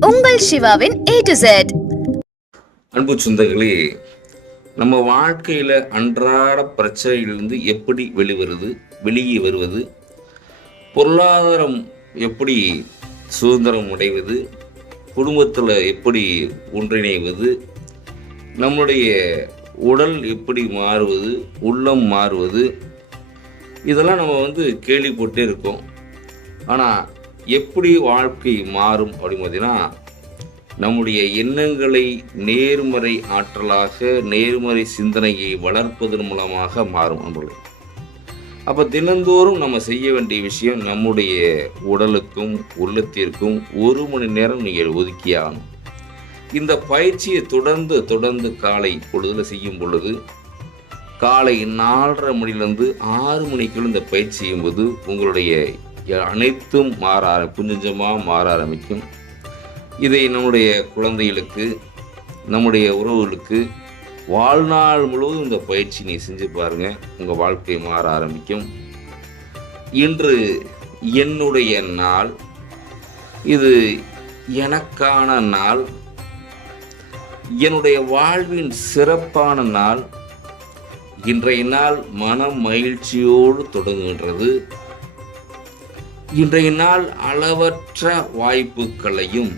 உங்கள் சிவாவின் A to set அன்பு சொந்தங்களே நம்ம வாழ்க்கையில் அன்றாட பிரச்சனையிலிருந்து எப்படி வெளிவருது வெளியே வருவது பொருளாதாரம் எப்படி சுதந்திரம் அடைவது குடும்பத்தில் எப்படி ஒன்றிணைவது நம்முடைய உடல் எப்படி மாறுவது உள்ளம் மாறுவது இதெல்லாம் நம்ம வந்து கேள்விப்பட்டே இருக்கோம். ஆனால் எப்படி வாழ்க்கை மாறும் அப்படின்னு பார்த்தீங்கன்னா நம்முடைய எண்ணங்களை நேர்மறை ஆற்றலாக நேர்மறை சிந்தனையை வளர்ப்பதன் மூலமாக மாறும் நண்பர்களே அப்போ தினந்தோறும் நம்ம செய்ய வேண்டிய விஷயம் நம்முடைய உடலுக்கும் உள்ளத்திற்கும் ஒரு மணி நேரம் நீங்கள் ஒதுக்கியாகணும் இந்த பயிற்சியை தொடர்ந்து தொடர்ந்து காலை பொழுதில் செய்யும் பொழுது காலை நாலரை மணிலேருந்து ஆறு மணிக்குள்ள இந்த பயிற்சி செய்யும்போது உங்களுடைய அனைத்தும் மாற ஆர- கொஞ்சமாக மாற ஆரம்பிக்கும். இதை நம்முடைய குழந்தைகளுக்கு நம்முடைய உறவுகளுக்கு வாழ்நாள் முழுவதும் இந்த பயிற்சி நீ செஞ்சு பாருங்கள் உங்கள் வாழ்க்கை மாற ஆரம்பிக்கும். இன்று என்னுடைய நாள். இது எனக்கான நாள். என்னுடைய வாழ்வின் சிறப்பான நாள். இன்றைய நாள் மன மகிழ்ச்சியோடு தொடங்குகின்றது. இன்றைய நாள் அளவற்ற வாய்ப்புகளையும்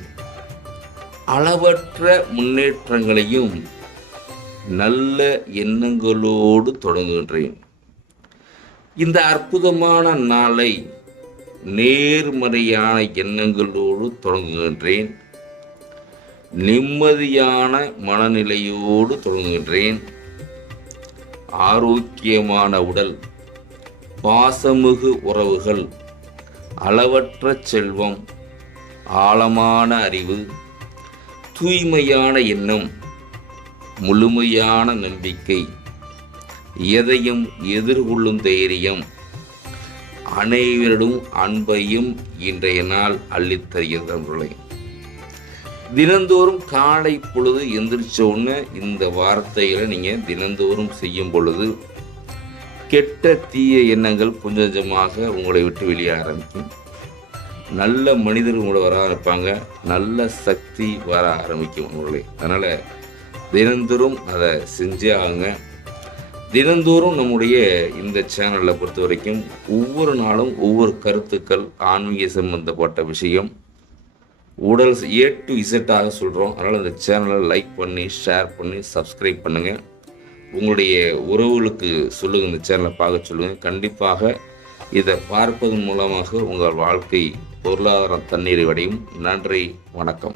அளவற்ற முன்னேற்றங்களையும் நல்ல எண்ணங்களோடு தொடங்குகின்றேன். இந்த அற்புதமான நாளை நேர்மறையான எண்ணங்களோடு தொடங்குகின்றேன். நிம்மதியான மனநிலையோடு தொடங்குகின்றேன். ஆரோக்கியமான உடல் பாசமிகு உறவுகள் அளவற்ற செல்வம் ஆழமான அறிவு தூய்மையான எண்ணம் முழுமையான நம்பிக்கை எதையும் எதிர்கொள்ளும் தைரியம் அனைவரிடம் அன்பையும் இன்றைய நாள் அள்ளித் தருகிறது தினந்தோறும் காலை பொழுது எந்திரிச்ச உடனே இந்த வார்த்தைகளை நீங்கள் தினந்தோறும் செய்யும் பொழுது கெட்ட தீய எண்ணங்கள் கொஞ்சம் கொஞ்சமாக உங்களை விட்டு வெளியே ஆரம்பிக்கும். நல்ல மனிதர் உங்களை வர ஆரம்பிப்பாங்க. நல்ல சக்தி வர ஆரம்பிக்கும் உங்களை. அதனால் தினந்தோறும் அதை செஞ்சே ஆகுங்க. தினந்தோறும் நம்முடைய இந்த சேனலை பொறுத்த வரைக்கும் ஒவ்வொரு நாளும் ஒவ்வொரு கருத்துக்கள் ஆன்மீக சம்பந்தப்பட்ட விஷயம். உடல் ஏ டு இசட்டாக சொல்கிறோம் அதனால் இந்த சேனலை லைக் பண்ணி ஷேர் பண்ணி சப்ஸ்கிரைப் பண்ணுங்கள் உங்களுடைய உறவுகளுக்கு சொல்லுங்கள் இந்த சேனலை பார்க்க சொல்லுங்கள் கண்டிப்பாக இதை பார்ப்பதன் மூலமாக உங்கள் வாழ்க்கை பொருளாதாரம் தண்ணீரை அடையும் நன்றி வணக்கம்.